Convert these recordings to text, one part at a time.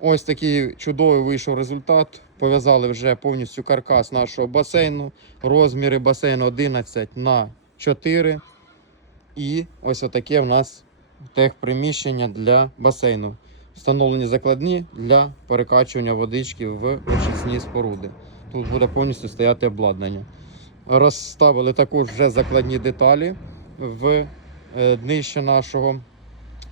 Ось такий чудовий вийшов результат. Пов'язали вже повністю каркас нашого басейну. Розміри басейну 11 на 4. І ось отаке в нас техприміщення для басейну. Встановлені закладні для перекачування водички в очисні споруди. Тут буде повністю стояти обладнання. Розставили також вже закладні деталі в е, днище нашого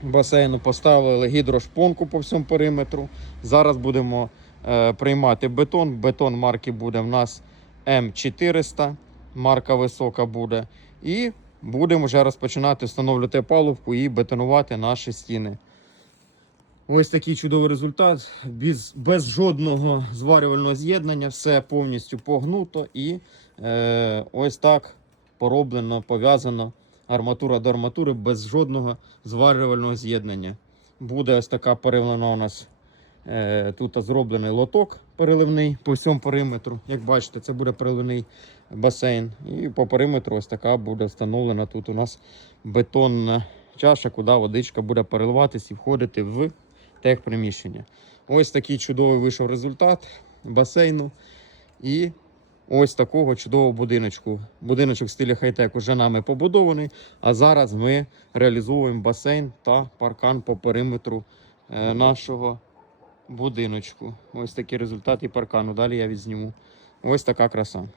басейну. Поставили гідрошпонку по всьому периметру. Зараз будемо е, приймати бетон. Бетон марки буде в нас М400, марка висока буде. І будемо вже розпочинати встановлювати палубку і бетонувати наші стіни. Ось такий чудовий результат. Без, без жодного зварювального з'єднання, все повністю погнуто і е, ось так пороблено, пов'язано арматура до арматури без жодного зварювального з'єднання. Буде ось така переливна у нас е, тут зроблений лоток переливний по всьому периметру. Як бачите, це буде переливний басейн. І по периметру ось така буде встановлена тут у нас бетонна чаша, куди водичка буде переливатись і входити в техприміщення. Ось такий чудовий вийшов результат басейну. І ось такого чудового будиночку. Будиночок в стилі хай-тек уже нами побудований. А зараз ми реалізовуємо басейн та паркан по периметру е, нашого будиночку. Ось такий результат і паркану. Далі я відзніму. Ось така краса.